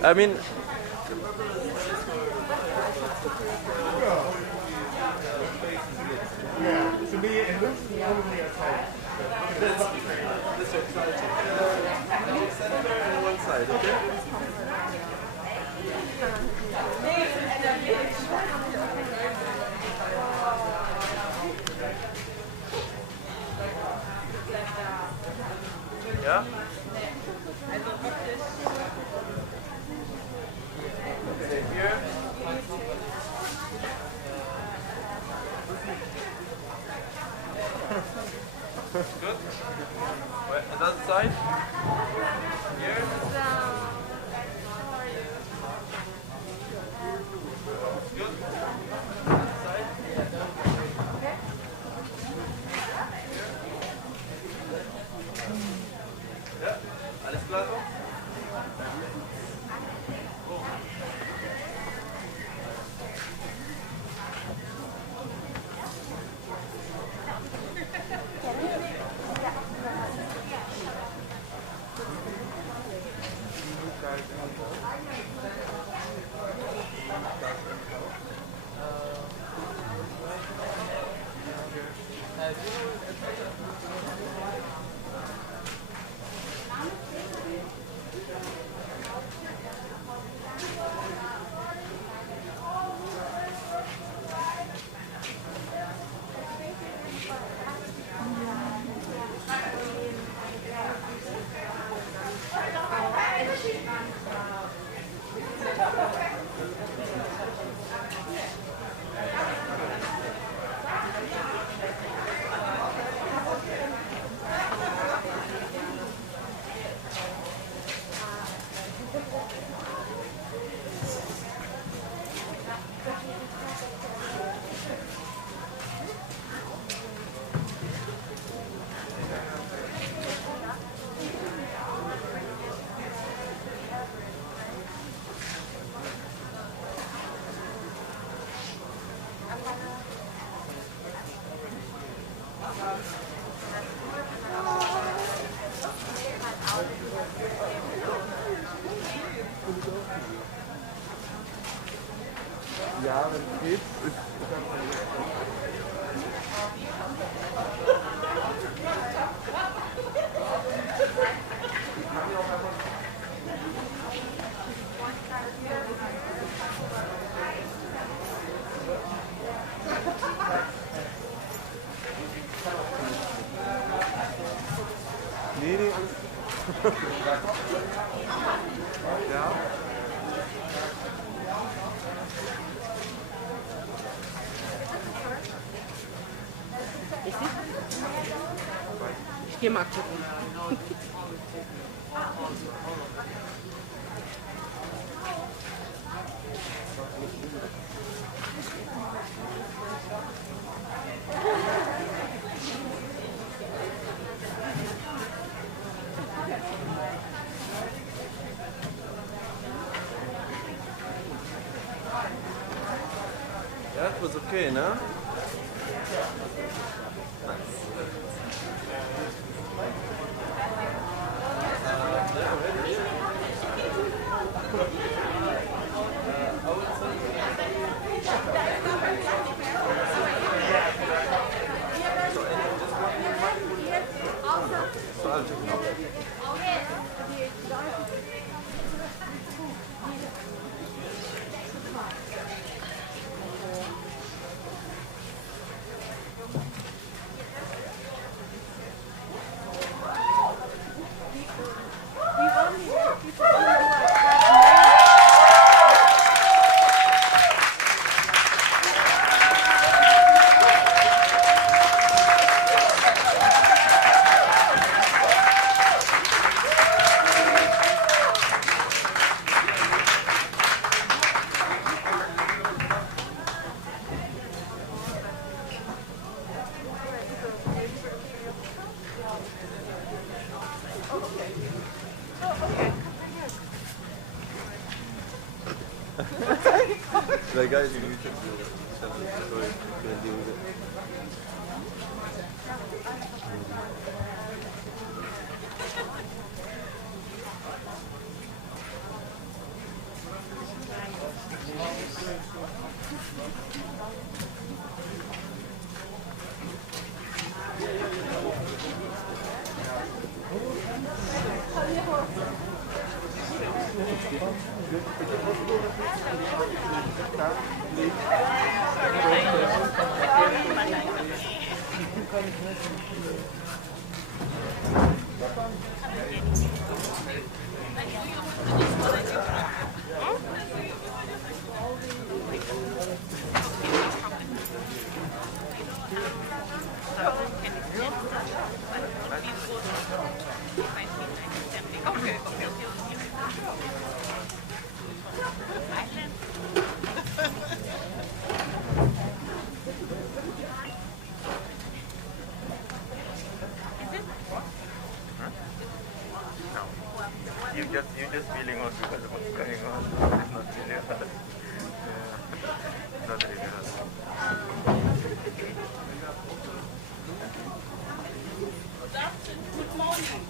I mean, yeah, to me it looks totally okay. center and one side, okay? Yeah? Stay here. Good. Wait, another side. Here. Good. Another side. Ja, alles klar so? Ja, wenn es geht, ist nee, nee, alles gut. Ja. Ich gehe mal gucken. That was okay, no? So I'll check now. Like guys, you need to tell the story. You can deal with it. You're just feeling out because of what's going on. It's not really hard. Not really hard. Good morning.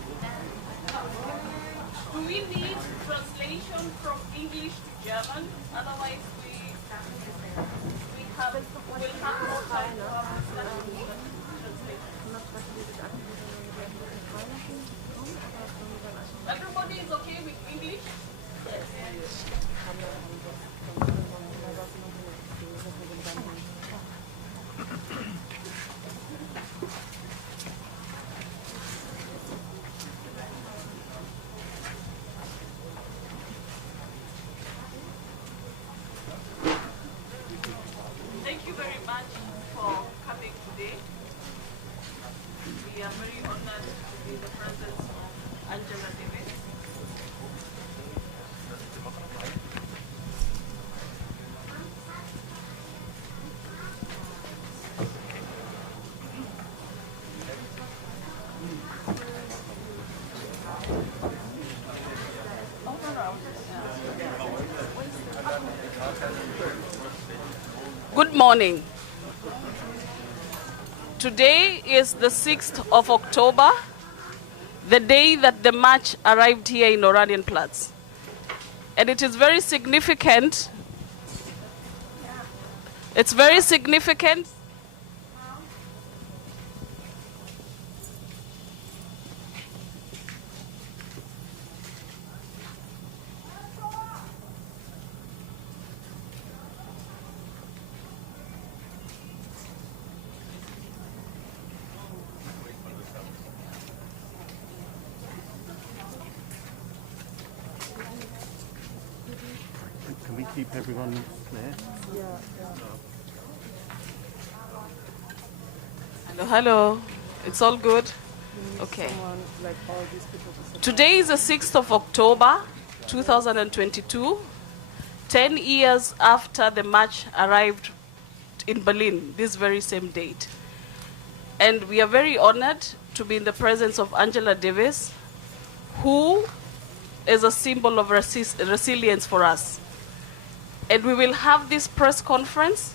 Do we need translation from English to German? Otherwise we'll have more time for our translation. Everybody is okay with English? Thank you very much for coming today. We are very honored to be in the presence of Angela Davis. Good morning. Today is the 6th of October, the day that the march arrived here in Oranienplatz. And it is very significant It's very significant. Can we keep everyone there? Hello, hello. It's all good? Okay. Today is the 6th of October, 2022, 10 years after the march arrived in Berlin, this very same date. And we are very honored to be in the presence of Angela Davis, who is a symbol of resilience for us. And we will have this press conference,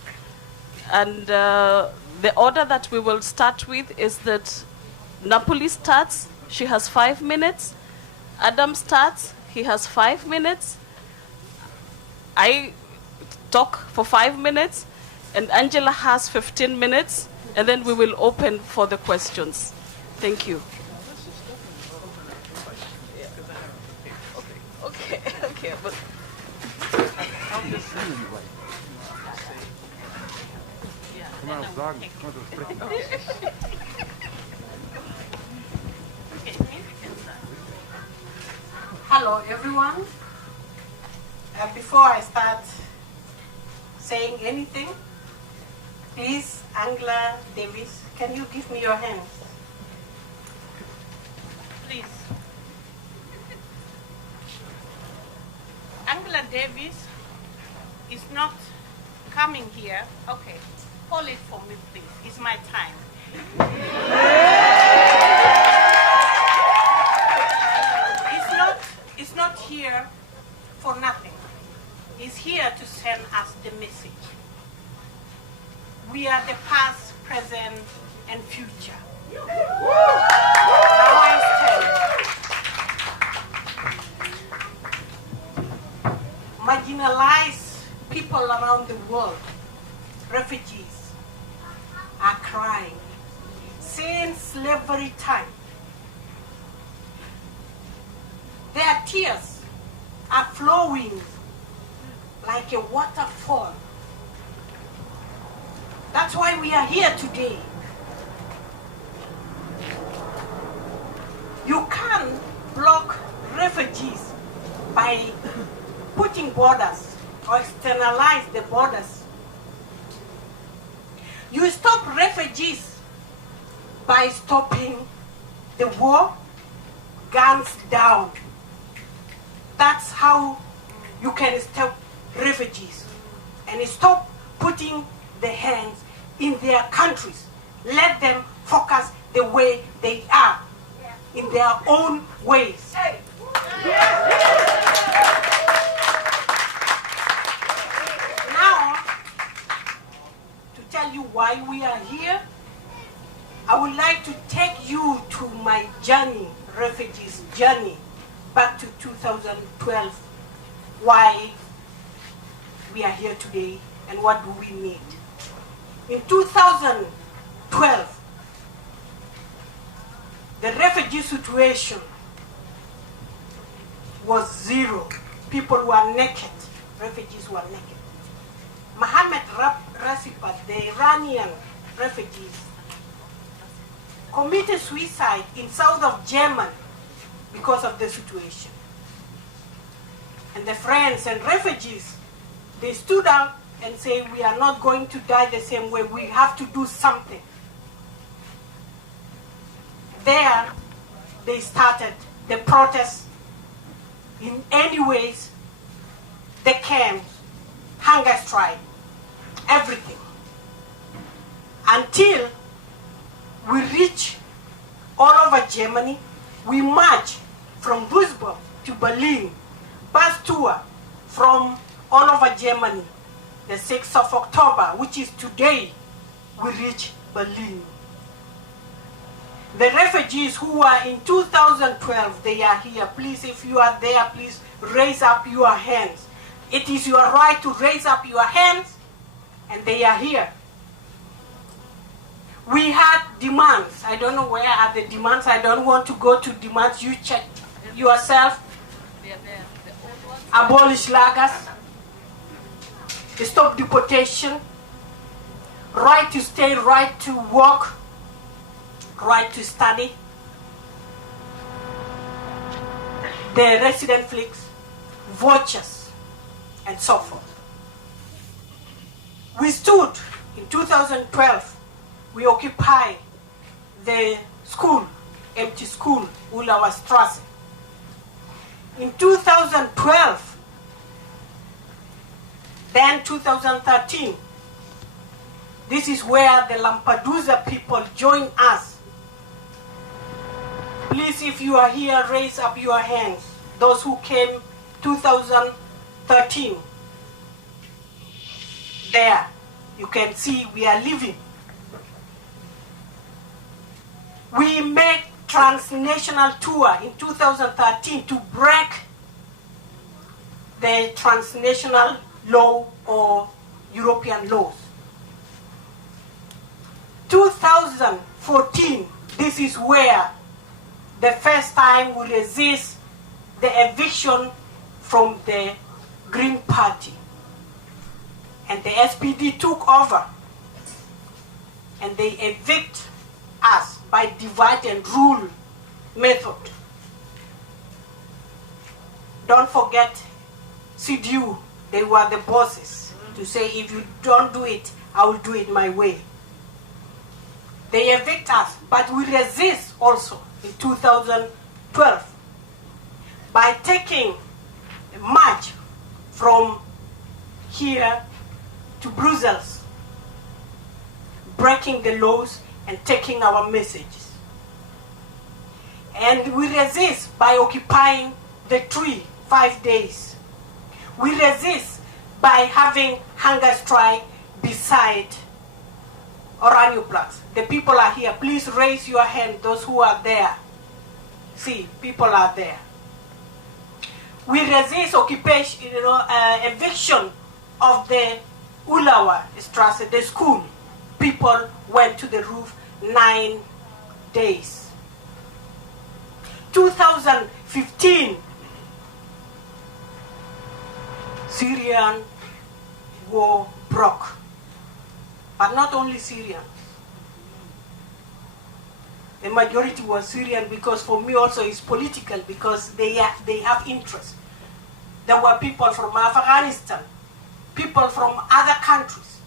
and the order that we will start with is that Napuli starts, she has 5 minutes. Adam starts, he has 5 minutes. I talk for 5 minutes, and Angela has 15 minutes, and then we will open for the questions. Thank you. Okay, okay, but Kann man auch sagen, kann man das sprechen? Hello, everyone. Before I start saying anything, please, Angela Davis, can you give me your hands? Please. Angela Davis is not coming here. Okay, hold it for me, please. It's my time. It's not here for nothing. It's here to send us the message. We are the past, present, and future. Now I stand. Marginalized people around the world, refugees, are crying since slavery time. Their tears are flowing like a waterfall. That's why we are here today. You can't block refugees by putting borders or externalize the borders. You stop refugees by stopping the war, guns down. That's how you can stop refugees and stop putting the hands in their countries. Let them focus the way they are, in their own ways. Now, to tell you why we are here, I would like to take you to my journey, refugees' journey, back to 2012, why we are here today and what do we need. In 2012, the refugee situation was zero. People were naked. Refugees were naked. Mohammed Rasipat, the Iranian refugees, committed suicide in south of Yemen because of the situation. And the friends and refugees, they stood up and say, we are not going to die the same way. We have to do something. There, they started the protests in any ways, the camps, hunger strike, everything. Until we reach all over Germany, we march from Duisburg to Berlin, bus tour from all over Germany. The 6th of October, which is today, we reach Berlin. The refugees who are in 2012, they are here. Please, if you are there, please raise up your hands. It is your right to raise up your hands and they are here. We had demands. I don't know where are the demands. I don't want to go to demands. You check yourself. Abolish lagers. Stop deportation. Right to stay, right to work, right to study. The resident flicks, vouchers, and so forth. We stood in 2012. We occupied the school, empty school, Ulawa Strasse. In 2012, then 2013, this is where the Lampedusa people join us. Please, if you are here, raise up your hands. Those who came 2013. There, you can see we are living. We made transnational tour in 2013 to break the transnational law or European laws. 2014, this is where the first time we resist the eviction from the Green Party. And the SPD took over and they evict us by divide and rule method. Don't forget CDU, they were the bosses to say if you don't do it, I will do it my way. They evict us, but we resist also in 2012 by taking a march from here to Brussels, breaking the laws and taking our messages. And we resist by occupying the tree 5 days. We resist by having hunger strike beside Oranienplatz. The people are here. Please raise your hand, those who are there. See, people are there. We resist occupation, eviction of the Ulawa Strasse, the school. People went to the roof 9 days. 2015, Syrian war broke. But not only Syrians. The majority was Syrian because for me also it's political because they have interest. There were people from Afghanistan, people from other countries.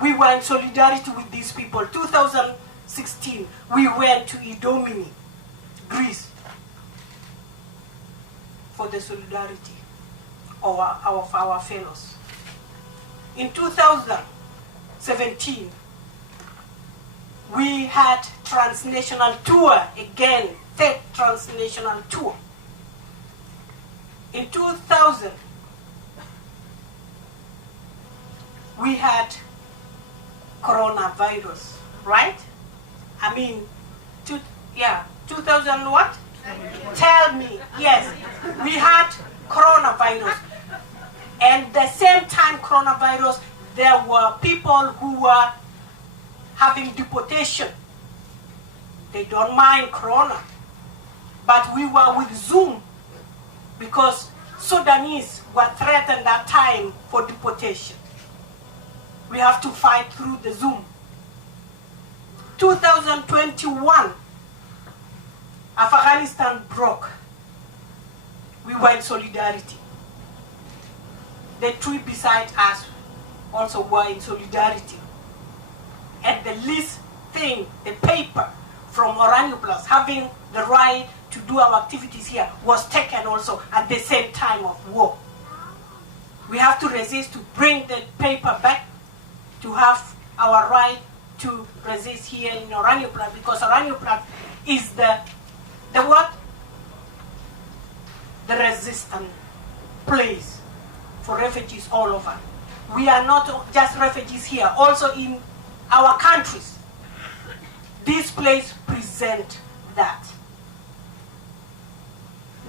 We were in solidarity with these people. 2016, we went to Idomeni, Greece, for the solidarity of our fellows. In 2017, we had transnational tour again, third transnational tour. In 2000, we had coronavirus, right? 2000 what? Tell me, yes. We had coronavirus. And the same time coronavirus, there were people who were having deportation. They don't mind corona. But we were with Zoom because Sudanese were threatened that time for deportation. We have to fight through the Zoom. 2021, Afghanistan broke. We were in solidarity. The tree beside us also were in solidarity. And the least thing, the paper from Oranienplatz, having the right to do our activities here, was taken also at the same time of war. We have to resist to bring the paper back, to have our right to resist here in Oranienplatz, because Oranienplatz is the what? The resistant place for refugees all over. We are not just refugees here, also in our countries. This place presents that.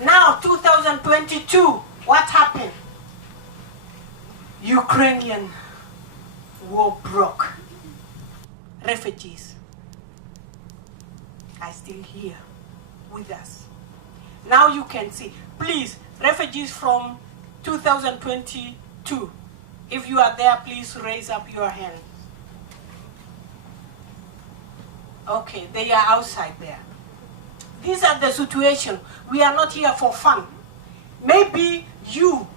Now, 2022, what happened? Ukrainian war broke, refugees are still here with us. Now you can see, please, refugees from 2022, if you are there, please raise up your hand. Okay, they are outside there. These are the situation. We are not here for fun. Maybe you,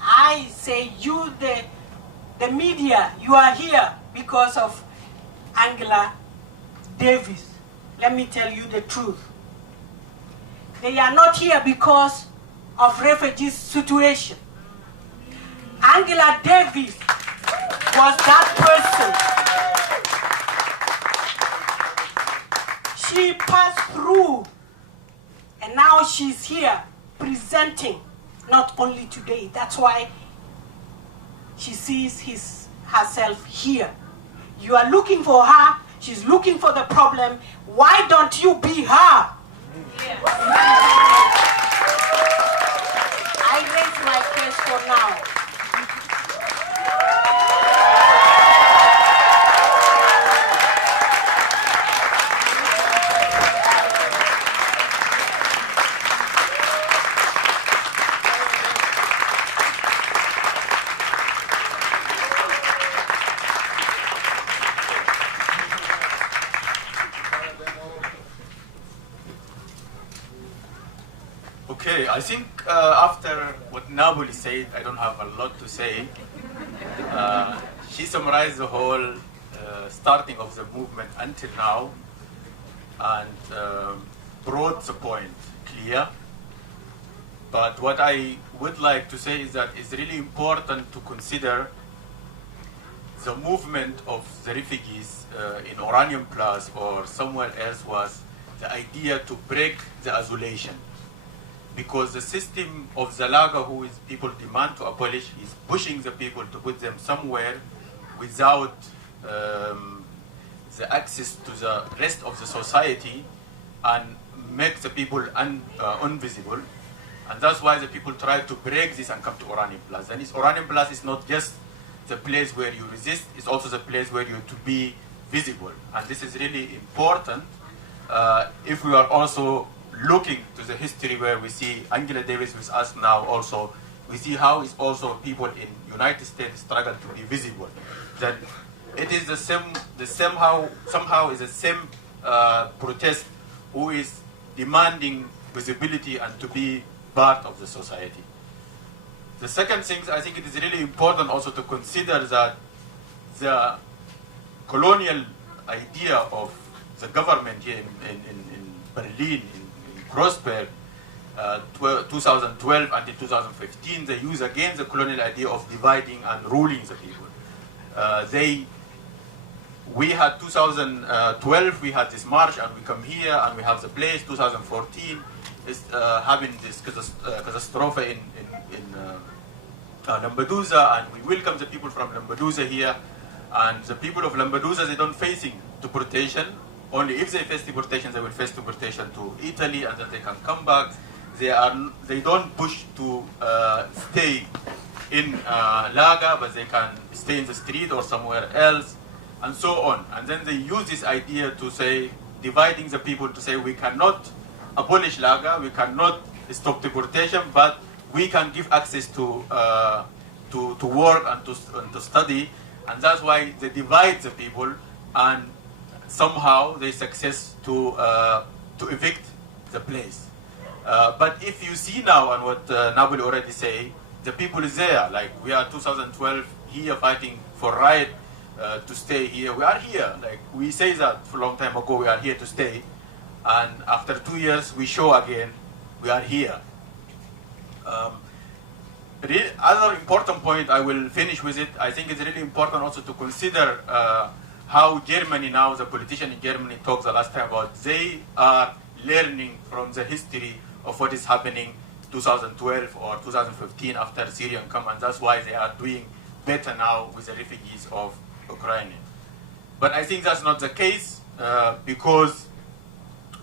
I say you, the media, you are here because of Angela Davis. Let me tell you the truth. They are not here because of refugee situation. Angela Davis was that person. She passed through, and now she's here presenting, not only today. That's why she sees herself here. You are looking for her, she's looking for the problem. Why don't you be her? Yes. I raise my case for now. Okay, I think after what Napuli said, I don't have a lot to say. She summarized the whole starting of the movement until now and brought the point clear. But what I would like to say is that it's really important to consider the movement of the refugees in Oranienplatz or somewhere else was the idea to break the isolation. Because the system of the lager, who is people demand to abolish, is pushing the people to put them somewhere without the access to the rest of the society and make the people invisible. And that's why the people try to break this and come to Oranienplatz. And Oranienplatz is not just the place where you resist, it's also the place where you're to be visible. And this is really important if we are also looking to the history where we see Angela Davis with us now also, we see how is also people in United States struggle to be visible. That it is somehow is the same protest who is demanding visibility and to be part of the society. The second thing, I think it is really important also to consider that the colonial idea of the government here in Berlin, Kreuzberg, 2012 until 2015, they use again the colonial idea of dividing and ruling the people. We had 2012, we had this march and we come here and we have the place. 2014 is having this catastrophe in Lampedusa, and we welcome the people from Lampedusa here. And the people of Lampedusa, they don't facing deportation. Only if they face deportation, they will face deportation to Italy, and then they can come back. They don't push to stay in Laga, but they can stay in the street or somewhere else, and so on. And then they use this idea to say, dividing the people, to say we cannot abolish Laga, we cannot stop deportation, but we can give access to work and to study, and that's why they divide the people, and somehow they success to evict the place. But if you see now, and what Napuli already say, the people is there. Like we are 2012 here fighting for right to stay here. We are here. Like we say that for a long time ago, we are here to stay. And after 2 years, we show again we are here. Other important point, I will finish with it. I think it's really important also to consider how Germany now, the politician in Germany talks the last time about they are learning from the history of what is happening 2012 or 2015 after Syrian come, and that's why they are doing better now with the refugees of Ukraine. But I think that's not the case because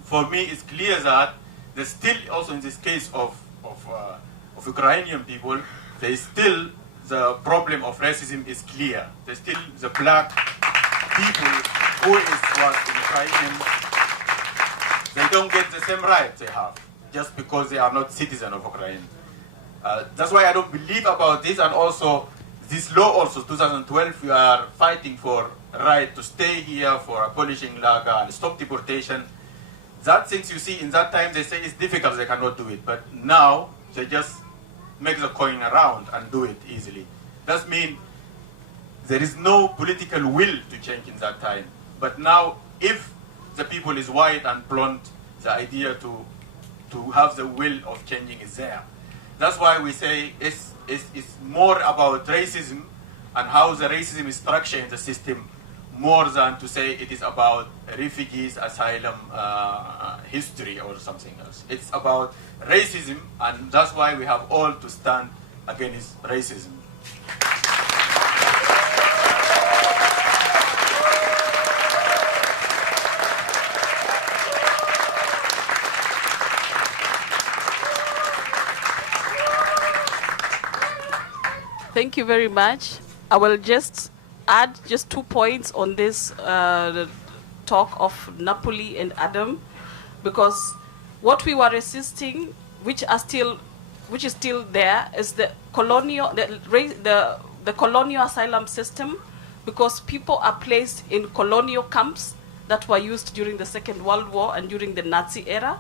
for me it's clear that there's still also in this case of Ukrainian people, the problem of racism is clear. There's still the black people who is what in Ukraine, they don't get the same rights they have just because they are not citizens of Ukraine. That's why I don't believe about this, and also this law also 2012 we are fighting for right to stay here, for abolishing Laga and stop deportation. That things you see in that time they say it's difficult, they cannot do it, but now they just make the coin around and do it easily. That means there is no political will to change in that time. But now, if the people is white and blonde, the idea to have the will of changing is there. That's why we say it's more about racism and how the racism is structured in the system, more than to say it is about refugees, asylum, history or something else. It's about racism, and that's why we have all to stand against racism. Thank you very much. I will just add just 2 points on this talk of Napuli and Adam, because what we were resisting, which is still there, is the colonial asylum system, because people are placed in colonial camps that were used during the Second World War and during the Nazi era.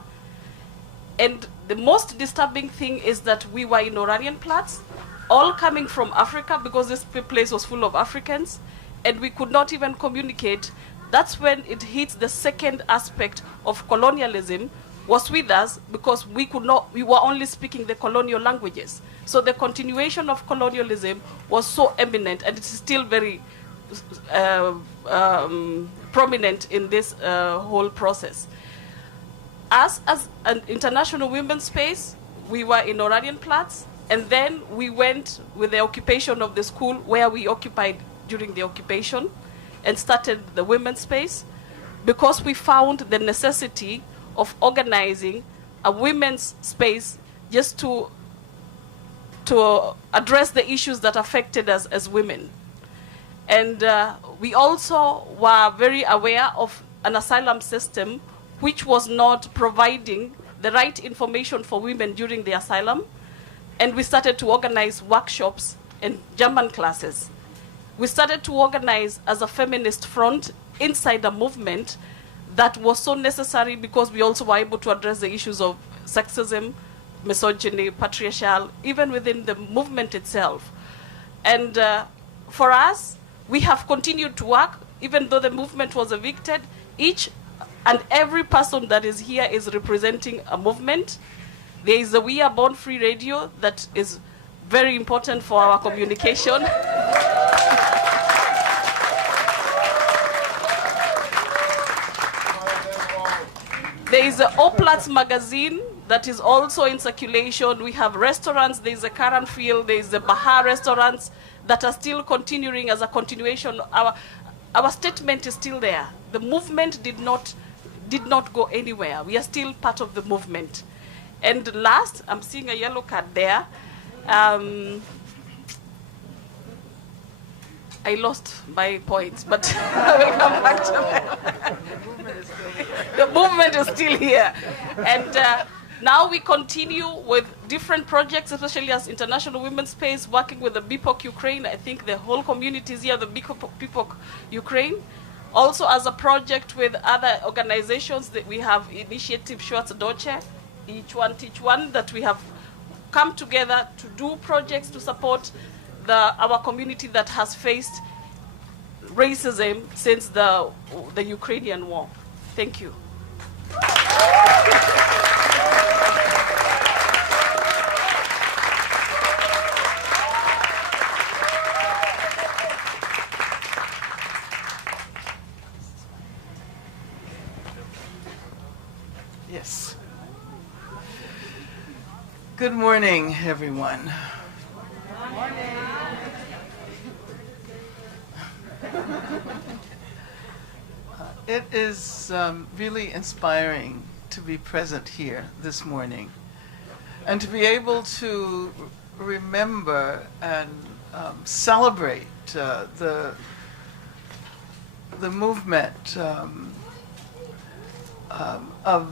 And the most disturbing thing is that we were in Oranienplatz, all coming from Africa, because this place was full of Africans, and we could not even communicate. That's when it hits the second aspect of colonialism was with us, because we were only speaking the colonial languages. So the continuation of colonialism was so eminent, and it is still very prominent in this whole process. Us, as an international women's space, we were in Oranienplatz, and then we went with the occupation of the school where we occupied during the occupation and started the women's space, because we found the necessity of organizing a women's space just to address the issues that affected us as women. And we also were very aware of an asylum system which was not providing the right information for women during the asylum. And we started to organize workshops and German classes. We started to organize as a feminist front inside a movement that was so necessary, because we also were able to address the issues of sexism, misogyny, patriarchal, even within the movement itself. And for us, we have continued to work, even though the movement was evicted. Each and every person that is here is representing a movement. There is a We Are Born Free radio that is very important for our communication. There is the O-Platz magazine that is also in circulation. We have restaurants. There is the Karanfield. There is the Baha restaurants that are still continuing as a continuation. Our statement is still there. The movement did not go anywhere. We are still part of the movement. And last, I'm seeing a yellow card there. I lost my points, but I will come back to that. The movement is still here. And now we continue with different projects, especially as International Women's Space, working with the BIPOC Ukraine. I think the whole community is here, the BIPOC Ukraine. Also as a project with other organizations that we have Initiative Schwarz Doce, Each One Teach One, that we have come together to do projects to support our community that has faced racism since the Ukrainian war. Thank you. Yes. Good morning, everyone. Good morning. It is really inspiring to be present here this morning and to be able to remember and celebrate the movement of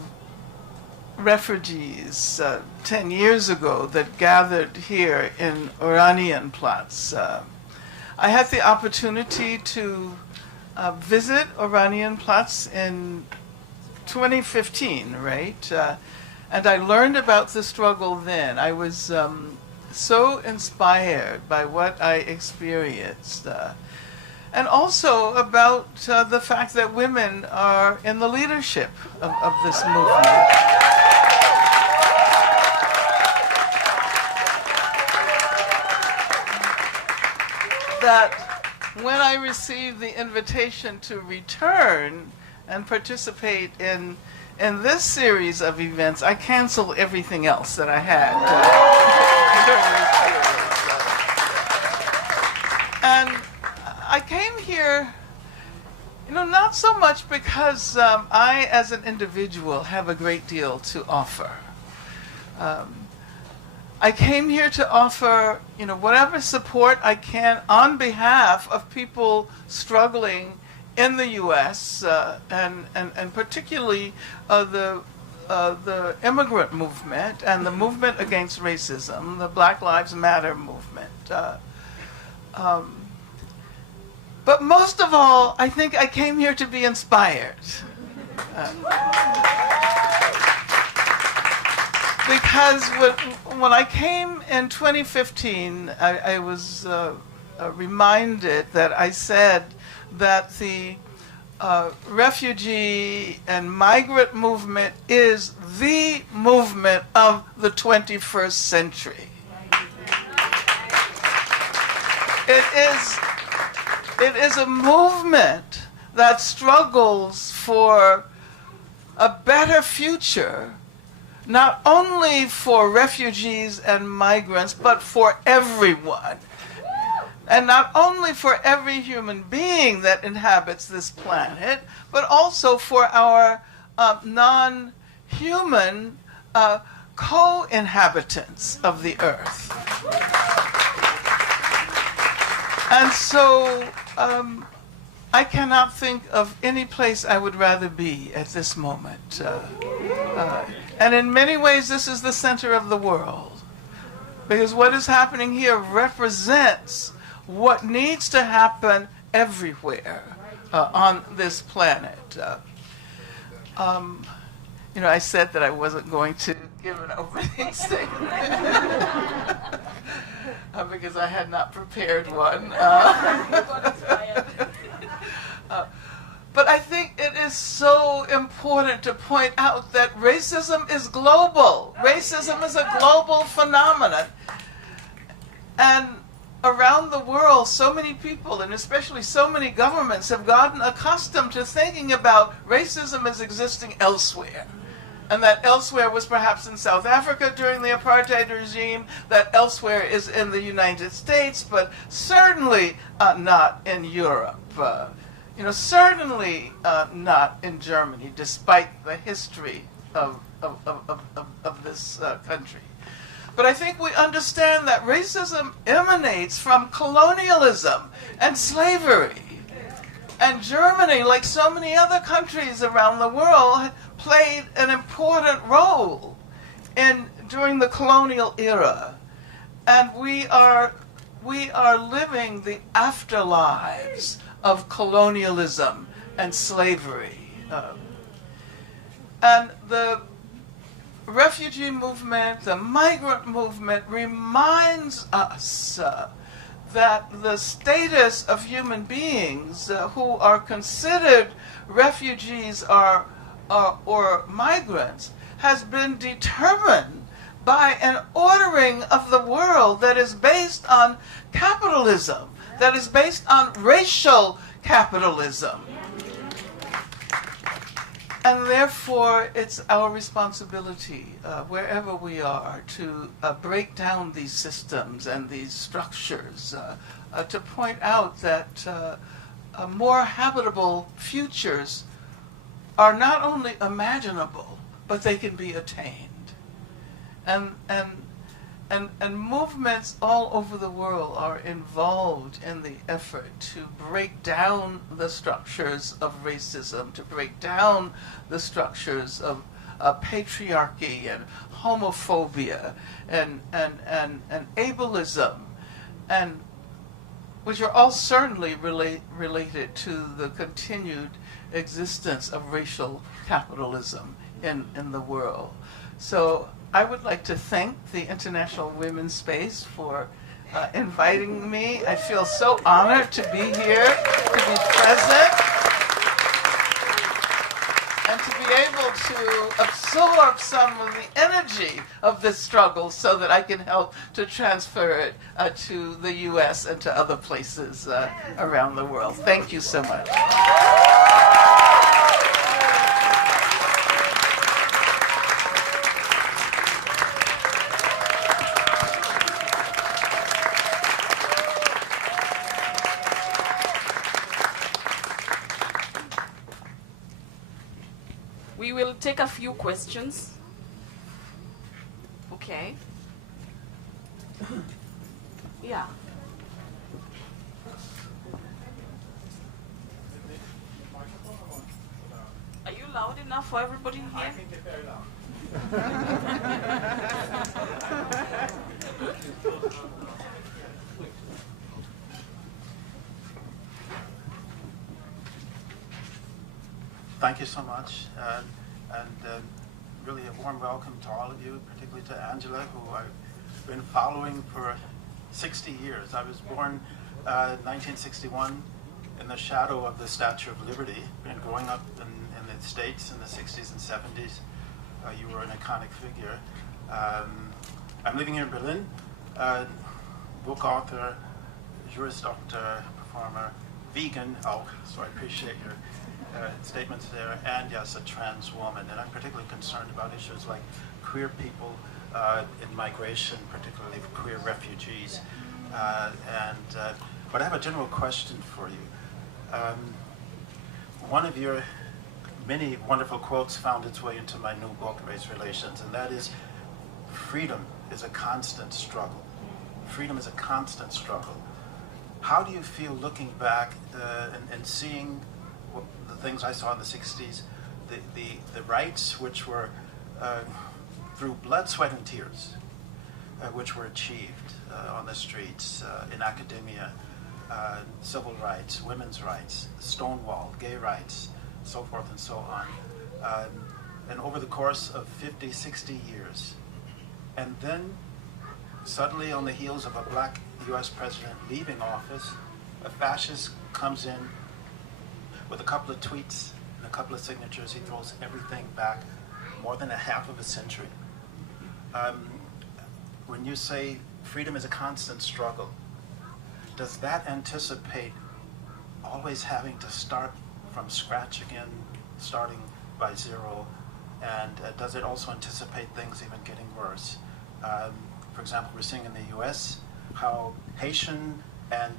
refugees 10 years ago that gathered here in Oranienplatz. I had the opportunity to visit Oranienplatz in 2015, right? And I learned about the struggle then. I was so inspired by what I experienced. And also about the fact that women are in the leadership of this movement. That when I received the invitation to return and participate in this series of events, I canceled everything else that I had. And I came here, not so much because I, as an individual, have a great deal to offer. I came here to offer, whatever support I can on behalf of people struggling in the U.S. And particularly the immigrant movement and the movement against racism, the Black Lives Matter movement. But most of all, I think I came here to be inspired. Because when I came in 2015, I was reminded that I said that the refugee and migrant movement is the movement of the 21st century. It is a movement that struggles for a better future, not only for refugees and migrants, but for everyone. And not only for every human being that inhabits this planet, but also for our non-human co-inhabitants of the earth. And so I cannot think of any place I would rather be at this moment. And in many ways, this is the center of the world. Because what is happening here represents what needs to happen everywhere on this planet. I said that I wasn't going to give an opening statement because I had not prepared one. But I think it is so important to point out that racism is global. Racism is a global phenomenon. And around the world, so many people, and especially so many governments, have gotten accustomed to thinking about racism as existing elsewhere. And that elsewhere was perhaps in South Africa during the apartheid regime, that elsewhere is in the United States, but certainly not in Europe. Certainly not in Germany, despite the history of this country. But I think we understand that racism emanates from colonialism and slavery. And Germany, like so many other countries around the world, played an important role during the colonial era. And we are living the afterlives of colonialism and slavery. And the refugee movement, the migrant movement reminds us that the status of human beings who are considered refugees or migrants has been determined by an ordering of the world that is based on capitalism, that is based on racial capitalism. And therefore, it's our responsibility, wherever we are, to break down these systems and these structures, to point out that more habitable futures are not only imaginable, but they can be attained. And And movements all over the world are involved in the effort to break down the structures of racism, to break down the structures of patriarchy and homophobia and ableism, and which are all certainly related to the continued existence of racial capitalism in the world. So I would like to thank the International Women's Space for inviting me. I feel so honored to be here, to be present, and to be able to absorb some of the energy of this struggle so that I can help to transfer it to the U.S. and to other places around the world. Thank you so much. We will take a few questions. Okay. Yeah. Are you loud enough for everybody here? I think they're very loud. Thank you so much, and really a warm welcome to all of you, particularly to Angela, who I've been following for 60 years. I was born 1961 in the shadow of the Statue of Liberty, and growing up in the States in the 60s and 70s. You were an iconic figure. I'm living here in Berlin, book author, jurist doctor, performer, vegan, so I appreciate your statements there, and yes, a trans woman. And I'm particularly concerned about issues like queer people in migration, particularly queer refugees. But I have a general question for you. One of your many wonderful quotes found its way into my new book, Race Relations, and that is, freedom is a constant struggle. Freedom is a constant struggle. How do you feel looking back and seeing the things I saw in the 60s, the rights which were through blood, sweat, and tears, which were achieved on the streets, in academia, civil rights, women's rights, Stonewall, gay rights, so forth and so on. And over the course of 50, 60 years, and then suddenly on the heels of a black US president leaving office, a fascist comes in with a couple of tweets and a couple of signatures. He throws everything back more than a half of a century. When you say freedom is a constant struggle, does that anticipate always having to start from scratch again, starting by zero? And does it also anticipate things even getting worse? For example, we're seeing in the US how Haitian and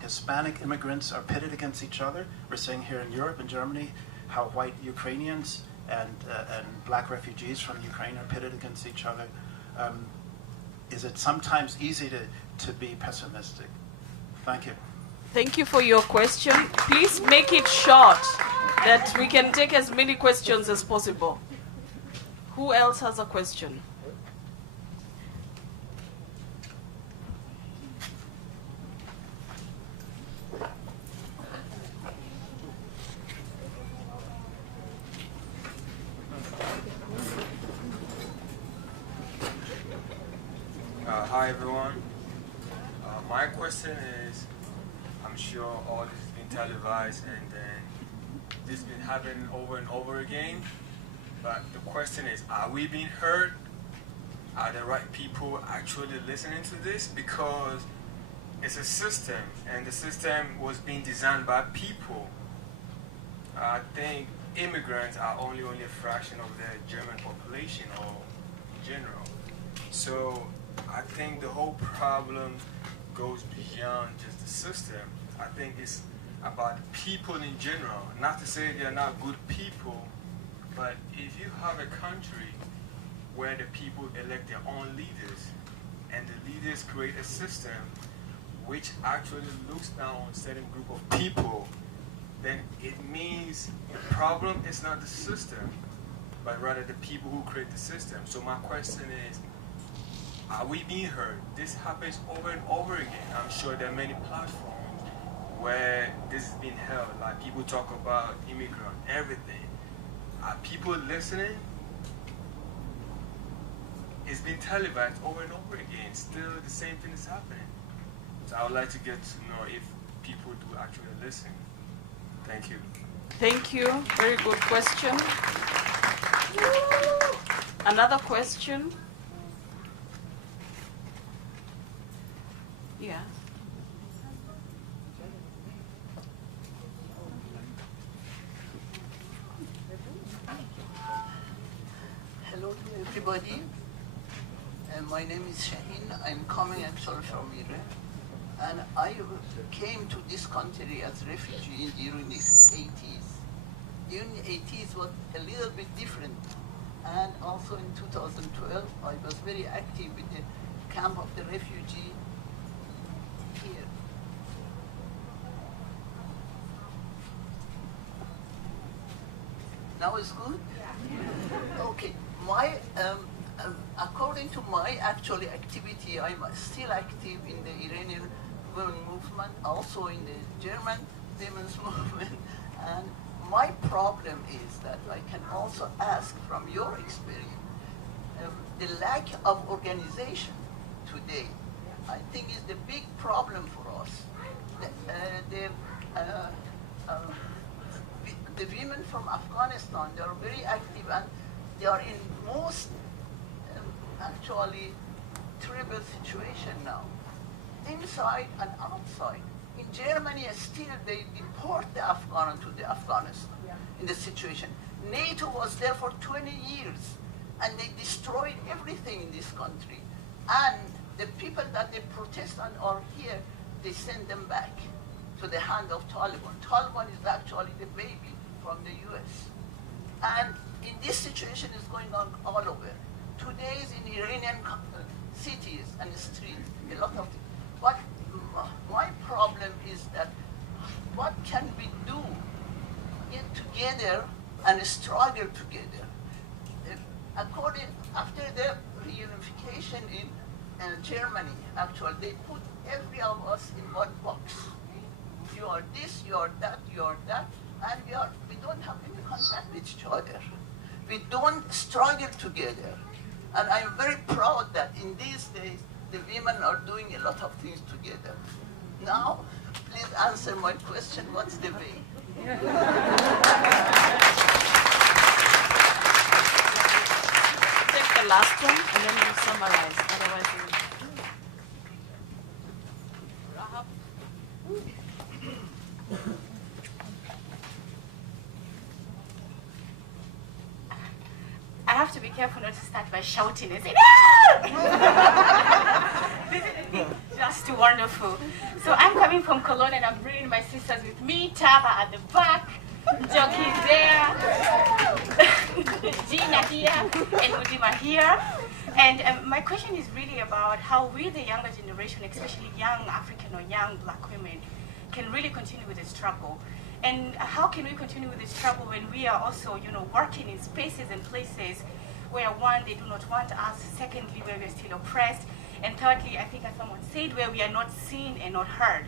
Hispanic immigrants are pitted against each other. We're seeing here in Europe and Germany how white Ukrainians and black refugees from Ukraine are pitted against each other. Is it sometimes easy to be pessimistic? Thank you. Thank you for your question. Please make it short, that we can take as many questions as possible. Who else has a question? Hi everyone. My question is, I'm sure all this has been televised and then this has been happening over and over again, but the question is, are we being heard? Are the right people actually listening to this? Because it's a system, and the system was being designed by people. I think immigrants are only a fraction of the German population or in general. So I think the whole problem goes beyond just the system. I think it's about people in general. Not to say they're not good people, but if you have a country where the people elect their own leaders, and the leaders create a system which actually looks down on a certain group of people, then it means the problem is not the system, but rather the people who create the system. So my question is, are we being heard? This happens over and over again. I'm sure there are many platforms where this is being held, like people talk about immigrant, everything. Are people listening? It's been televised over and over again. Still the same thing is happening. So I would like to get to know if people do actually listen. Thank you. Thank you. Very good question. Another question? Yeah. Hello to everybody. My name is Shaheen. I'm coming actually from Iran. And I came to this country as a refugee during the 80s. During the 80s was a little bit different. And also in 2012, I was very active with the camp of the refugee here. Now it's good? Okay. According to my actual activity, I'm still active in the Iranian women movement, also in the German women's movement. And my problem is that I can also ask from your experience, the lack of organization today, I think is the big problem for us. The women from Afghanistan, they are very active and they are in most actually terrible situation now, inside and outside. In Germany, still they deport the Afghan to the Afghanistan in the situation. NATO was there for 20 years and they destroyed everything in this country. And the people that they protest and are here, they send them back to the hand of Taliban. Taliban is actually the baby from the US. And in this situation is going on all over. Today in Iranian cities and streets, a lot of things. But my problem is that what can we do get together and struggle together? After the reunification in Germany, actually, they put every of us in one box. You are this, you are that, you are that, and we don't have any contact with each other. We don't struggle together. And I'm very proud that in these days, the women are doing a lot of things together. Now, please answer my question, what's the way? Take the last one and then we'll summarize. Otherwise, I have to be careful not to start by shouting and say, no! This is just wonderful. So I'm coming from Cologne and I'm bringing my sisters with me, Tara at the back, Jockey there, Gina here, and Udima here. And my question is really about how we, the younger generation, especially young African or young black women, can really continue with the struggle. And how can we continue with the struggle when we are also, working in spaces and places where, one, they do not want us, secondly, where we're still oppressed, and thirdly, I think as someone said, where we are not seen and not heard.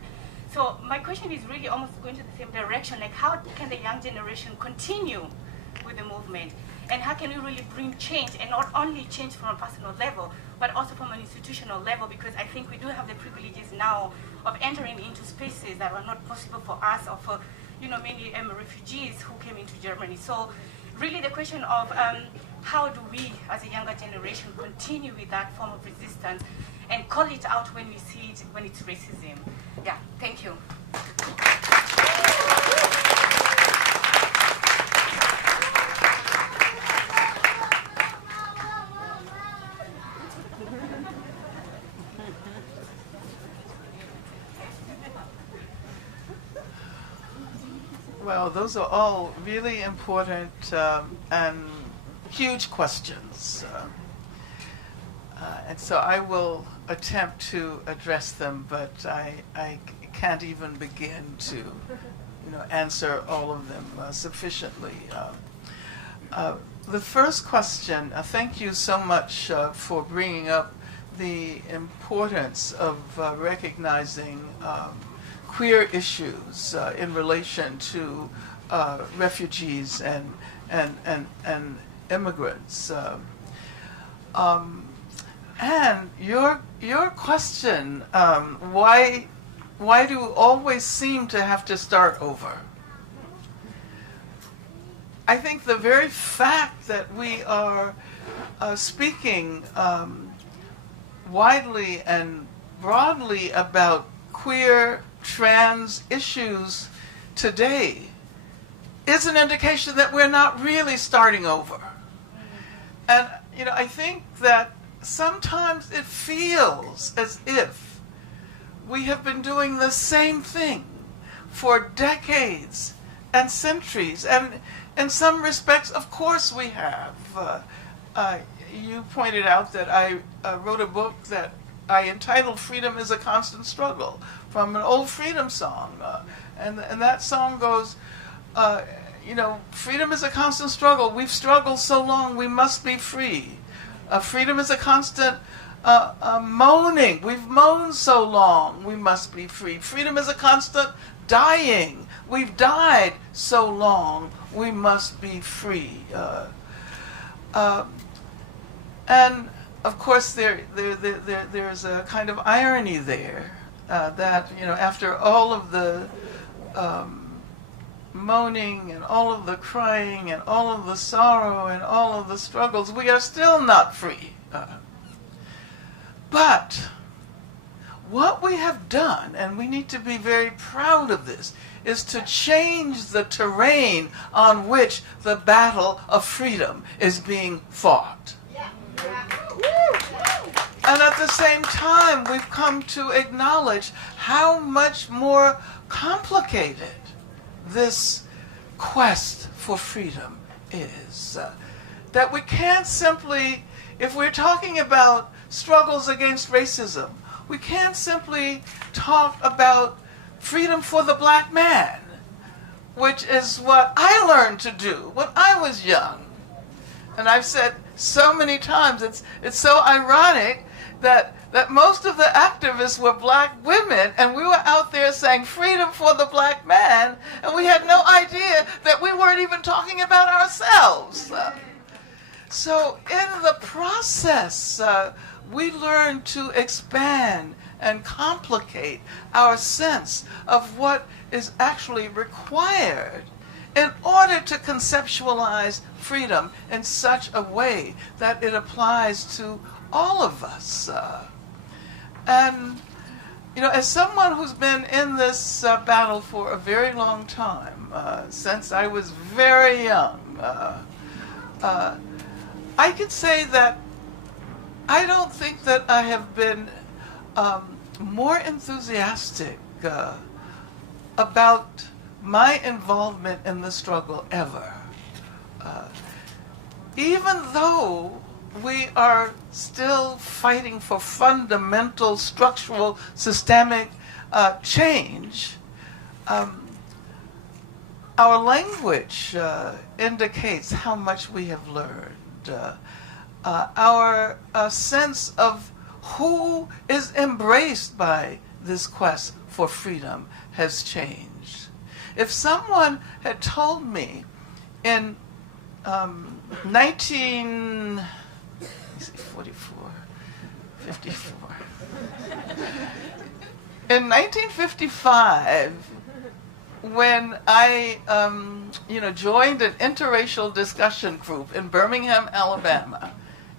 So my question is really almost going to the same direction, like how can the young generation continue with the movement? And how can we really bring change, and not only change from a personal level, but also from an institutional level, because I think we do have the privileges now of entering into spaces that were not possible for us or for many refugees who came into Germany. So really the question of how do we, as a younger generation, continue with that form of resistance and call it out when we see it, when it's racism. Yeah, thank you. Well, those are all really important and huge questions. And so I will attempt to address them, but I can't even begin to answer all of them sufficiently. The first question, thank you so much for bringing up the importance of recognizing queer issues in relation to refugees and immigrants. And your question, why do you always seem to have to start over? I think the very fact that we are speaking widely and broadly about queer, trans issues today is an indication that we're not really starting over. And I think that sometimes it feels as if we have been doing the same thing for decades and centuries. And in some respects, of course we have. You pointed out that I wrote a book that I entitled Freedom is a Constant Struggle, from an old freedom song. And that song goes, freedom is a constant struggle. We've struggled so long, we must be free. Freedom is a constant moaning. We've moaned so long, we must be free. Freedom is a constant dying. We've died so long, we must be free. And of course, there's a kind of irony there that after all of the moaning and all of the crying and all of the sorrow and all of the struggles, we are still not free. But what we have done, and we need to be very proud of this, is to change the terrain on which the battle of freedom is being fought. And at the same time, we've come to acknowledge how much more complicated this quest for freedom is. That we can't simply, if we're talking about struggles against racism, we can't simply talk about freedom for the black man, which is what I learned to do when I was young. And I've said so many times, it's so ironic that most of the activists were black women, and we were out there saying freedom for the black man, and we had no idea that we weren't even talking about ourselves. So in the process, we learned to expand and complicate our sense of what is actually required in order to conceptualize freedom in such a way that it applies to all of us. And, as someone who's been in this battle for a very long time, since I was very young, I could say that I don't think that I have been more enthusiastic about my involvement in the struggle ever. Even though we are still fighting for fundamental, structural, systemic change, our language indicates how much we have learned. Our sense of who is embraced by this quest for freedom has changed. If someone had told me in 1955, when I joined an interracial discussion group in Birmingham, Alabama,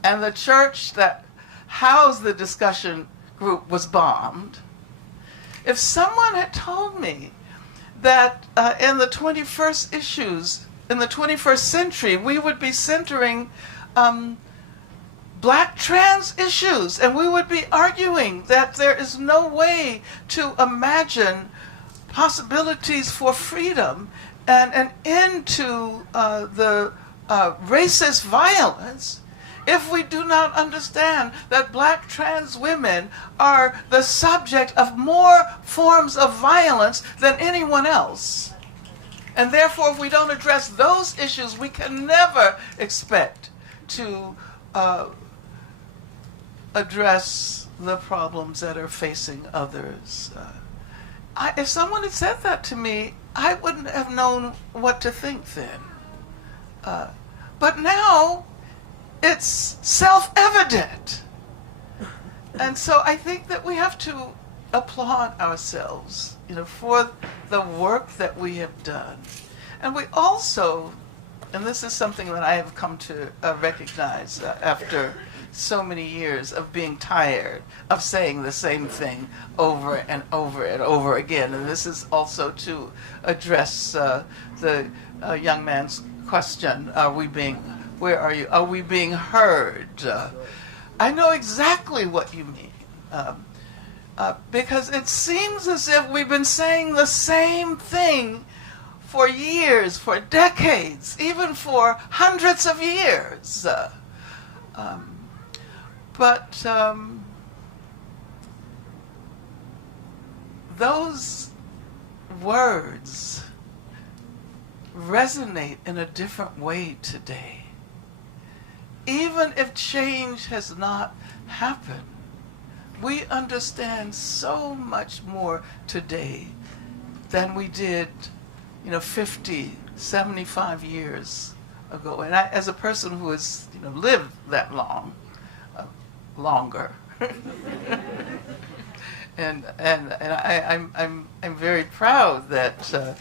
and the church that housed the discussion group was bombed, if someone had told me that in the 21st century, we would be centering black trans issues, and we would be arguing that there is no way to imagine possibilities for freedom and an end to the racist violence if we do not understand that black trans women are the subject of more forms of violence than anyone else. And therefore, if we don't address those issues, we can never expect to address the problems that are facing others. If someone had said that to me, I wouldn't have known what to think then. But now, it's self-evident. And so I think that we have to applaud ourselves, for the work that we have done. And we also, and this is something that I have come to recognize after so many years of being tired of saying the same thing over and over and over again. And this is also to address the young man's question, where are you? Are we being heard? I know exactly what you mean. Because it seems as if we've been saying the same thing for years, for decades, even for hundreds of years. But those words resonate in a different way today. Even if change has not happened, we understand so much more today than we did, 50, 75 years ago. And I, as a person who has, lived that long, longer, and I'm very proud that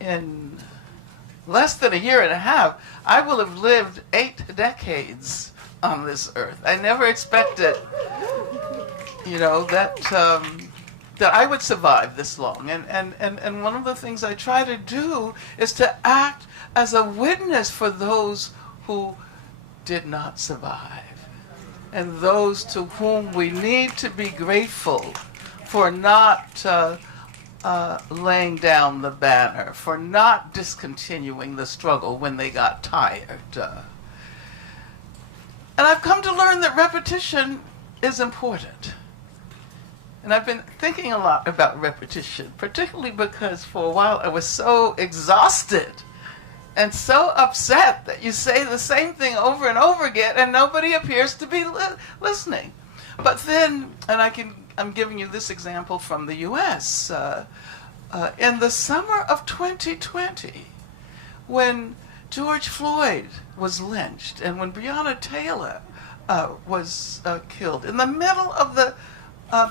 in less than a year and a half, I will have lived 8 decades on this earth. I never expected, that I would survive this long. And one of the things I try to do is to act as a witness for those who did not survive, and those to whom we need to be grateful for not laying down the banner, for not discontinuing the struggle when they got tired. And I've come to learn that repetition is important. And I've been thinking a lot about repetition, particularly because for a while I was so exhausted and so upset that you say the same thing over and over again and nobody appears to be listening. But then, and I'm giving you this example from the U.S. In the summer of 2020, when George Floyd was lynched and when Breonna Taylor was killed, in the middle of the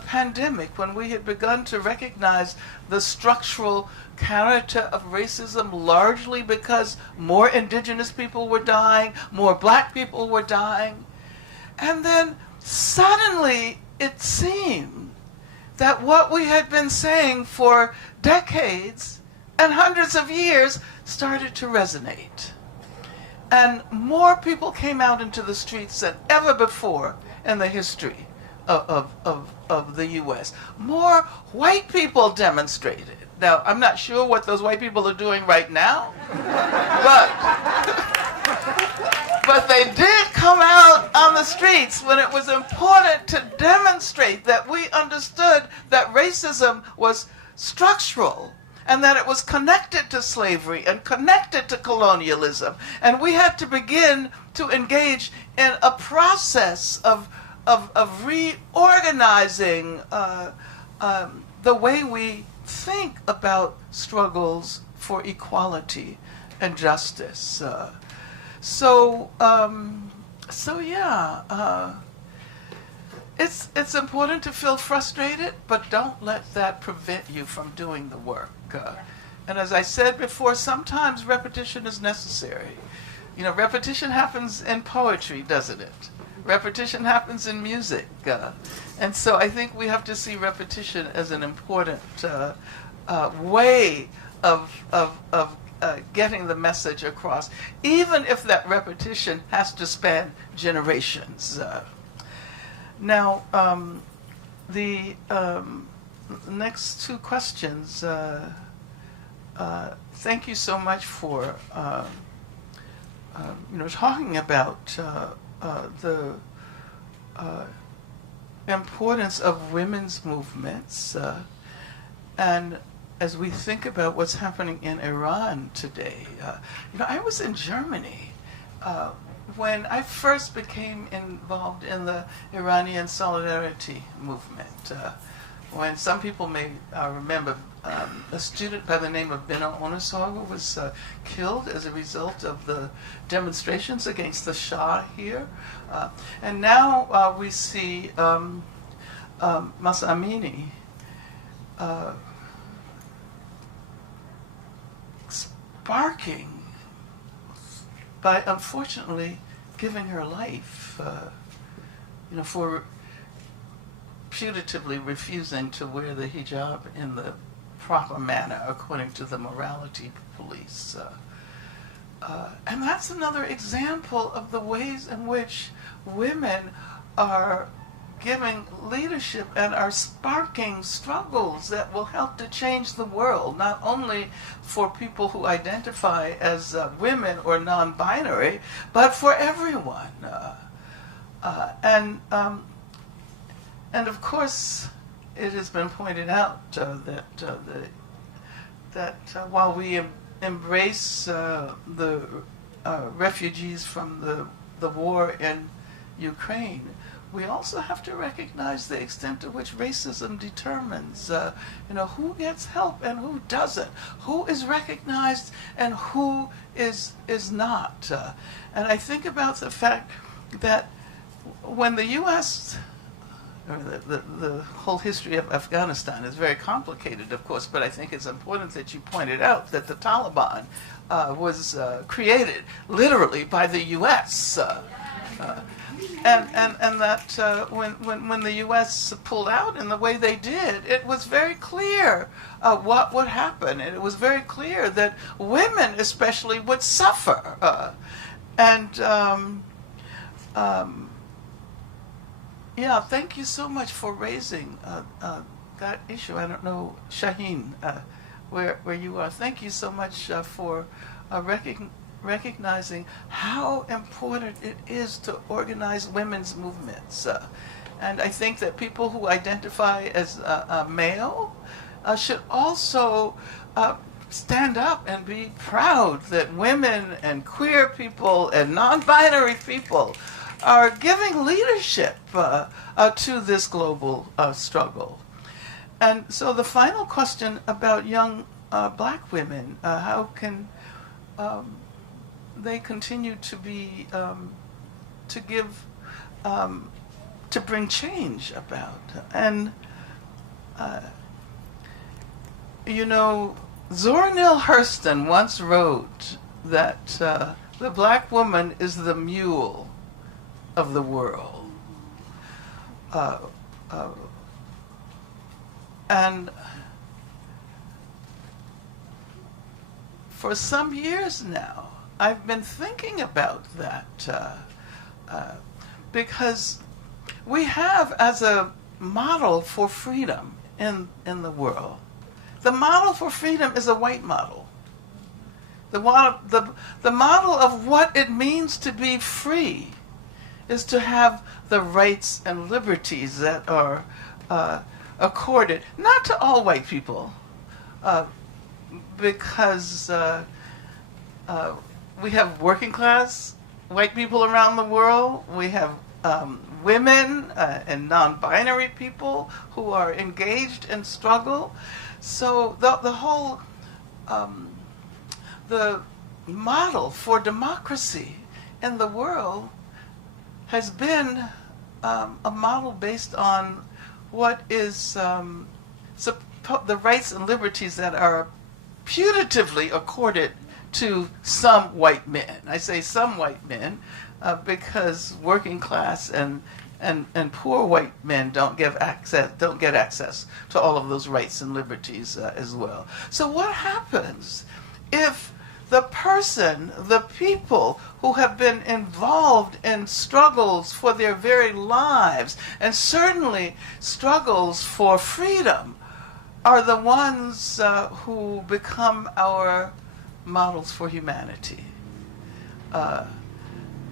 pandemic, when we had begun to recognize the structural character of racism, largely because more indigenous people were dying, more black people were dying, and then suddenly it seemed that what we had been saying for decades and hundreds of years started to resonate. And more people came out into the streets than ever before in the history of the U.S. More white people demonstrated. Now, I'm not sure what those white people are doing right now, but they did come out on the streets when it was important to demonstrate that we understood that racism was structural and that it was connected to slavery and connected to colonialism. And we had to begin to engage in a process of reorganizing the way we think about struggles for equality and justice. It's important to feel frustrated, but don't let that prevent you from doing the work. And as I said before, sometimes repetition is necessary. Repetition happens in poetry, doesn't it? Repetition happens in music. And so I think we have to see repetition as an important way of getting the message across, even if that repetition has to span generations. Now, the next 2 questions, thank you so much for talking about the importance of women's movements, and as we think about what's happening in Iran today, I was in Germany when I first became involved in the Iranian solidarity movement. When some people may remember a student by the name of Bina Onisar who was killed as a result of the demonstrations against the Shah here. And now we see Masa Amini sparking by unfortunately giving her life for putatively refusing to wear the hijab in the proper manner according to the morality police. And that's another example of the ways in which women are giving leadership and are sparking struggles that will help to change the world, not only for people who identify as women or non-binary, but for everyone. And of course, it has been pointed out that while we embrace the refugees from the war in Ukraine, we also have to recognize the extent to which racism determines, who gets help and who doesn't, who is recognized and who is not. And I think about the fact that when the U.S., or the whole history of Afghanistan is very complicated, of course, but I think it's important that you pointed out that the Taliban was created literally by the U.S., and that when the U.S. pulled out in the way they did, it was very clear what would happen, and it was very clear that women especially would suffer. Yeah, thank you so much for raising that issue. I don't know, Shaheen, where you are. Thank you so much for recognizing how important it is to organize women's movements. And I think that people who identify as male should also stand up and be proud that women and queer people and non-binary people are giving leadership to this global struggle. And so the final question about young black women, how can they continue to be, to bring change about? And, Zora Neale Hurston once wrote that the black woman is the mule of the world. And for some years now, I've been thinking about that because we have as a model for freedom in the world. The model for freedom is a white model. The model of what it means to be free is to have the rights and liberties that are accorded, not to all white people, because we have working class white people around the world, we have women and non-binary people who are engaged in struggle. So the whole, the model for democracy in the world has been a model based on what is the rights and liberties that are putatively accorded to some white men. I say some white men because working class and poor white men don't get access to all of those rights and liberties as well. So what happens if the people who have been involved in struggles for their very lives, and certainly struggles for freedom, are the ones who become our models for humanity?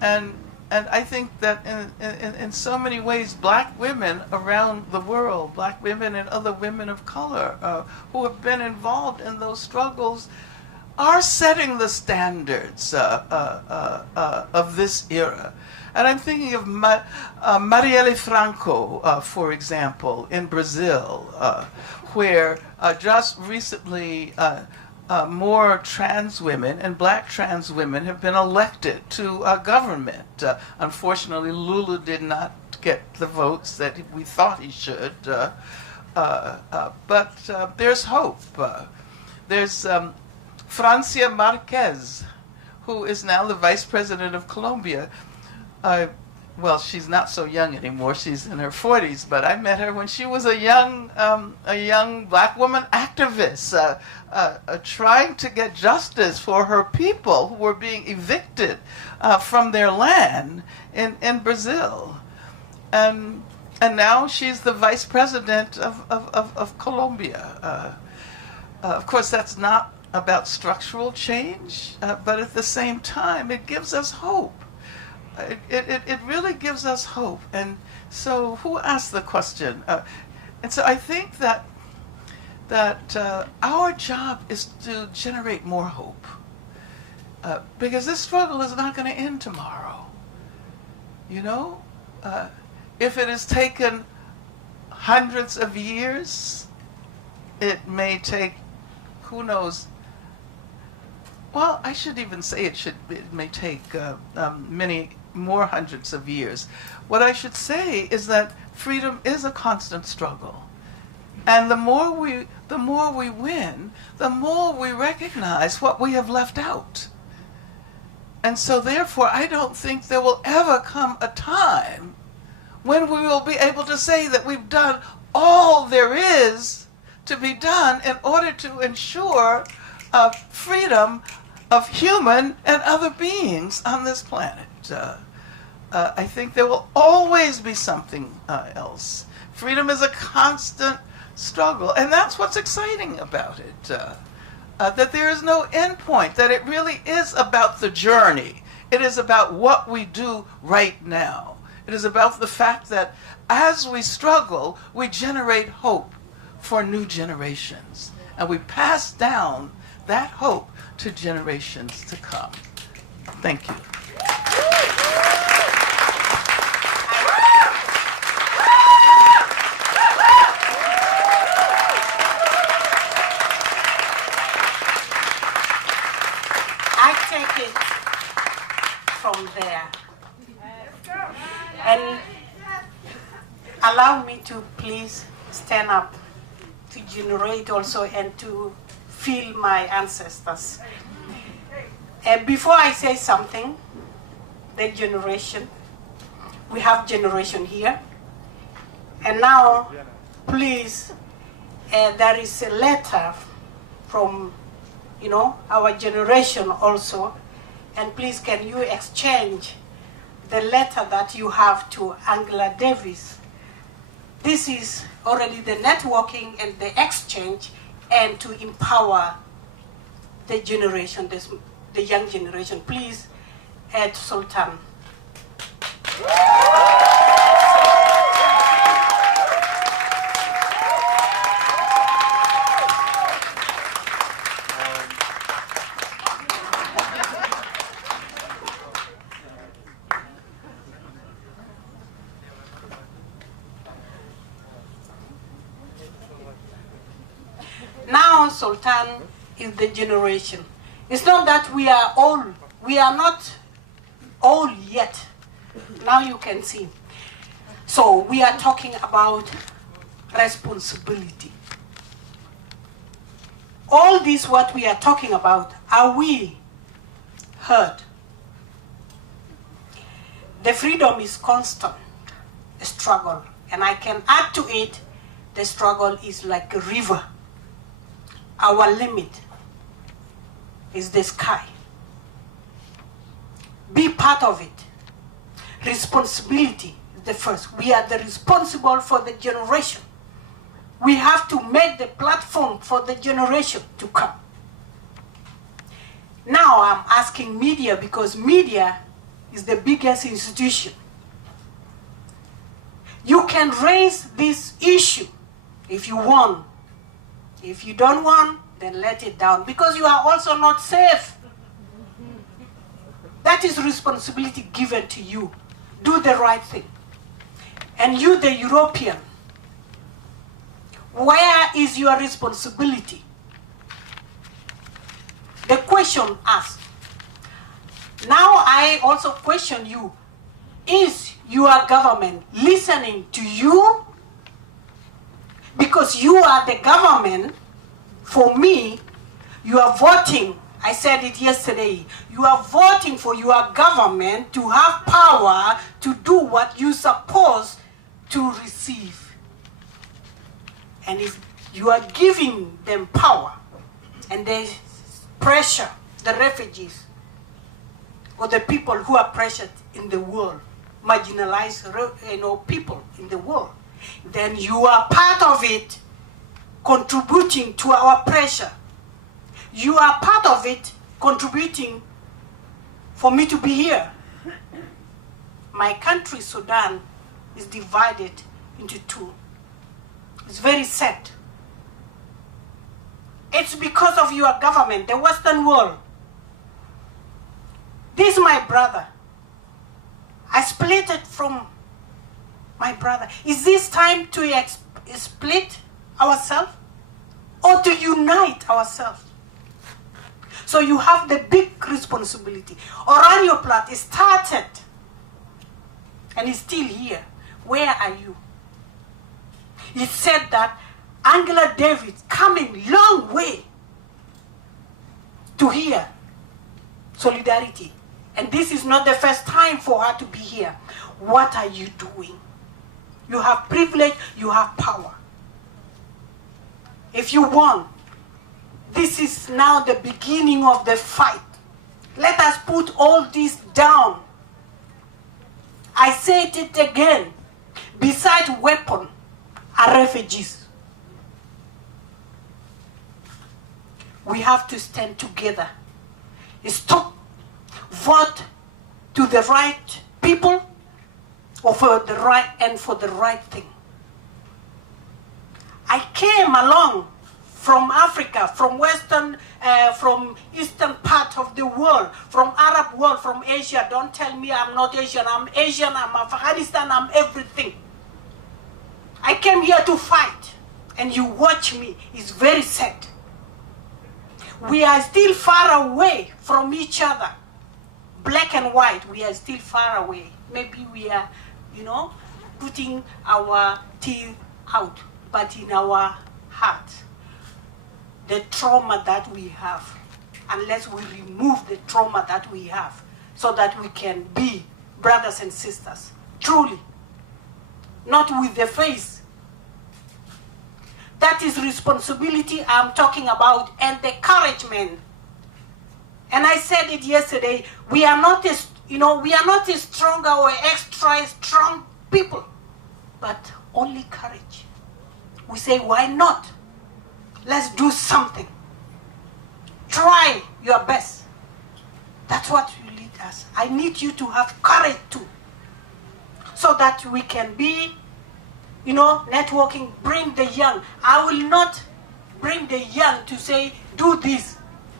And I think that in so many ways, black women around the world, black women and other women of color who have been involved in those struggles are setting the standards of this era. And I'm thinking of Marielle Franco, for example, in Brazil, where just recently more trans women and black trans women have been elected to government. Unfortunately, Lula did not get the votes that we thought he should, but there's hope. There's Francia Marquez, who is now the vice president of Colombia. Well, she's not so young anymore. She's in her 40s, but I met her when she was a young black woman activist, trying to get justice for her people who were being evicted from their land in Brazil. And now she's the vice president of Colombia. Of course, that's not about structural change, but at the same time, it gives us hope. It really gives us hope. And so who asked the question? And so I think that our job is to generate more hope. Because this struggle is not going to end tomorrow. You know? If it has taken hundreds of years, it may take, who knows. Well, I should even say it may take many more hundreds of years. What I should say is that freedom is a constant struggle. And the more we win, the more we recognize what we have left out. And so therefore, I don't think there will ever come a time when we will be able to say that we've done all there is to be done in order to ensure freedom of human and other beings on this planet. I think there will always be something else. Freedom is a constant struggle, and that's what's exciting about it. That there is no end point, that it really is about the journey. It is about what we do right now. It is about the fact that as we struggle, we generate hope for new generations. And we pass down that hope to generations to come. Thank you. I take it from there. And allow me to please stand up to generate also and to feel my ancestors. And before I say something, the generation, we have generation here. And now, please, there is a letter from, our generation also. And please, can you exchange the letter that you have to Angela Davis? This is already the networking and the exchange, and to empower the generation, the young generation. Please, Ed Sultan. Now Sultan is the generation. It's not that we are old. We are not old yet. Now you can see. So we are talking about responsibility. All this what we are talking about, are we heard? The freedom is constant struggle. And I can add to it, the struggle is like a river. Our limit is the sky. Be part of it. Responsibility is the first. We are the responsible for the generation. We have to make the platform for the generation to come. Now I'm asking media, because media is the biggest institution. You can raise this issue if you want. If you don't want, then let it down, because you are also not safe. That is responsibility given to you. Do the right thing. And you, the European, where is your responsibility? The question asked. Now I also question you, is your government listening to you? Because you are the government. For me, you are voting. I said it yesterday. You are voting for your government to have power to do what you're supposed to receive. And if you are giving them power and they pressure the refugees or the people who are pressured in the world, marginalized people in the world, then you are part of it, contributing to our pressure. You are part of it, contributing for me to be here. My country, Sudan, is divided into two. It's very sad. It's because of your government, the Western world. This is my brother. I split it from my brother. Is this time to split ourselves or to unite ourselves? So you have the big responsibility. Oranienplatz is started and is still here. Where are you? He said that Angela Davis coming long way to here. Solidarity. And this is not the first time for her to be here. What are you doing? You have privilege, you have power. If you want, this is now the beginning of the fight. Let us put all this down. I said it again. Besides weapons are refugees. We have to stand together. Stop. Vote to the right people or for the right and for the right thing. I came along from Africa, from Western, from Eastern part of the world, from Arab world, from Asia. Don't tell me I'm not Asian. I'm Asian, I'm Afghanistan, I'm everything. I came here to fight, and you watch me. It's very sad. We are still far away from each other. Black and white, we are still far away. Maybe we are, putting our teeth out, but in our heart, the trauma that we have, unless we remove the trauma that we have, so that we can be brothers and sisters, truly, not with the face. That is responsibility I'm talking about, and encouragement. And I said it yesterday, we are not a stronger or extra strong people, but only courage. We say, why not? Let's do something. Try your best. That's what you lead us. I need you to have courage too, so that we can be, networking, bring the young. I will not bring the young to say, do this,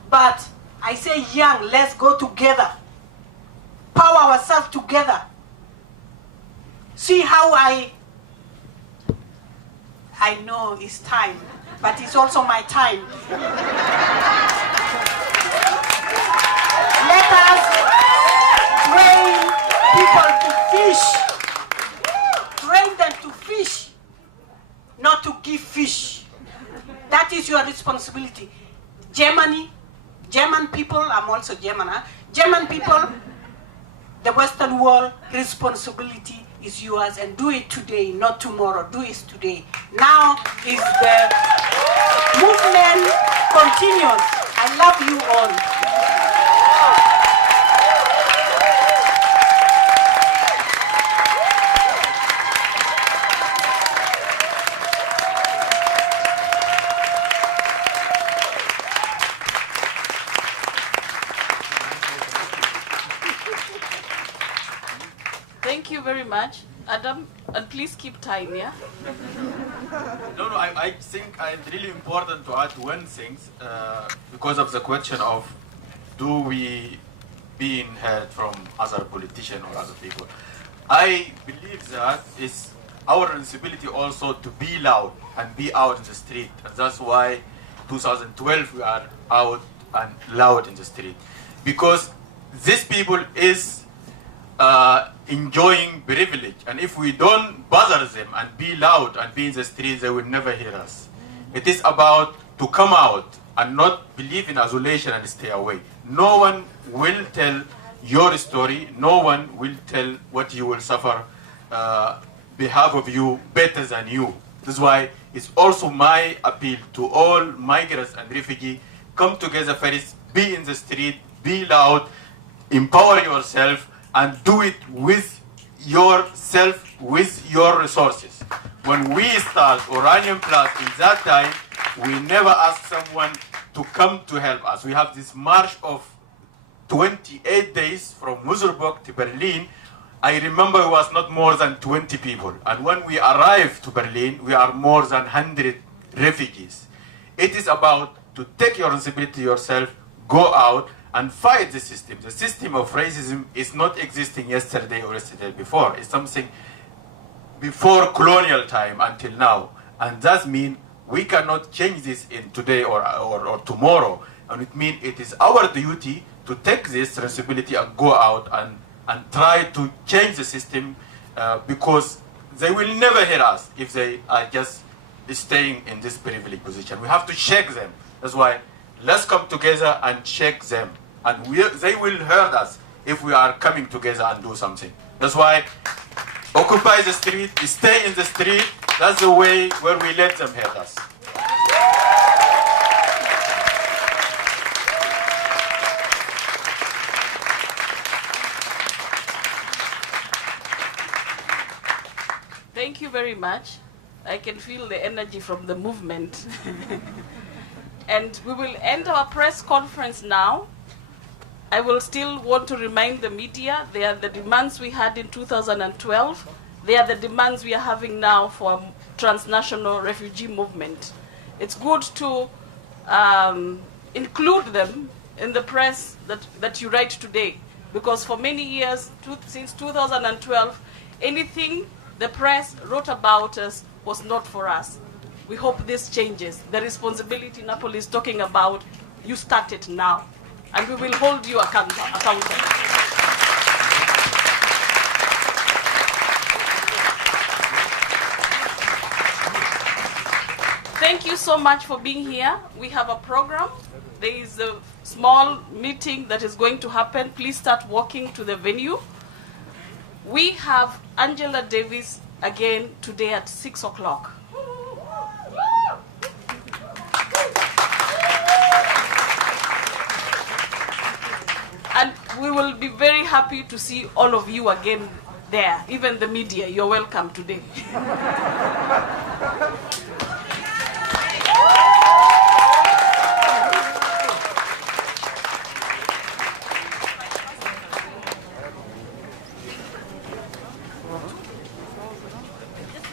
but I say, young, let's go together. Power ourselves together. See how I know it's time, but it's also my time. Let us train people to fish. Train them to fish, not to give fish. That is your responsibility. German people, I'm also German, German people, the Western world, responsibility is yours, and do it today, not tomorrow. Do it today. Now is the movement continues. I love you all. much. Adam, and please keep time, yeah? No, I think it's really important to add one thing because of the question of do we being heard from other politicians or other people. I believe that it's our responsibility also to be loud and be out in the street. And that's why 2012 we are out and loud in the street. Because these people is enjoying privilege, and if we don't bother them and be loud and be in the streets, they will never hear us. It is about to come out and not believe in isolation and stay away. No one will tell your story. No one will tell what you will suffer behalf of you better than you. This is why it's also my appeal to all migrants and refugees, come together first, be in the street, be loud, empower yourself, and do it with yourself, with your resources. When we start Oranienplatz in that time, we never asked someone to come to help us. We have this march of 28 days from Musurburg to Berlin. I remember it was not more than 20 people. And when we arrived to Berlin, we are more than 100 refugees. It is about to take your responsibility yourself, go out and fight the system. The system of racism is not existing yesterday or yesterday before. It's something before colonial time until now. And that means we cannot change this in today or tomorrow. And it means it is our duty to take this responsibility and go out and try to change the system because they will never hear us if they are just staying in this privileged position. We have to shake them. That's why let's come together and shake them. And they will hear us if we are coming together and do something. That's why occupy the street, stay in the street. That's the way where we let them hear us. Thank you very much. I can feel the energy from the movement. And we will end our press conference now. I will still want to remind the media, they are the demands we had in 2012. They are the demands we are having now for a transnational refugee movement. It's good to include them in the press that you write today, because for many years, since 2012, anything the press wrote about us was not for us. We hope this changes. The responsibility Napuli is talking about, you start it now, and we will hold you accountable. Thank you so much for being here. We have a program. There is a small meeting that is going to happen. Please start walking to the venue. We have Angela Davis again today at 6 o'clock. And we will be very happy to see all of you again there, even the media. You're welcome today.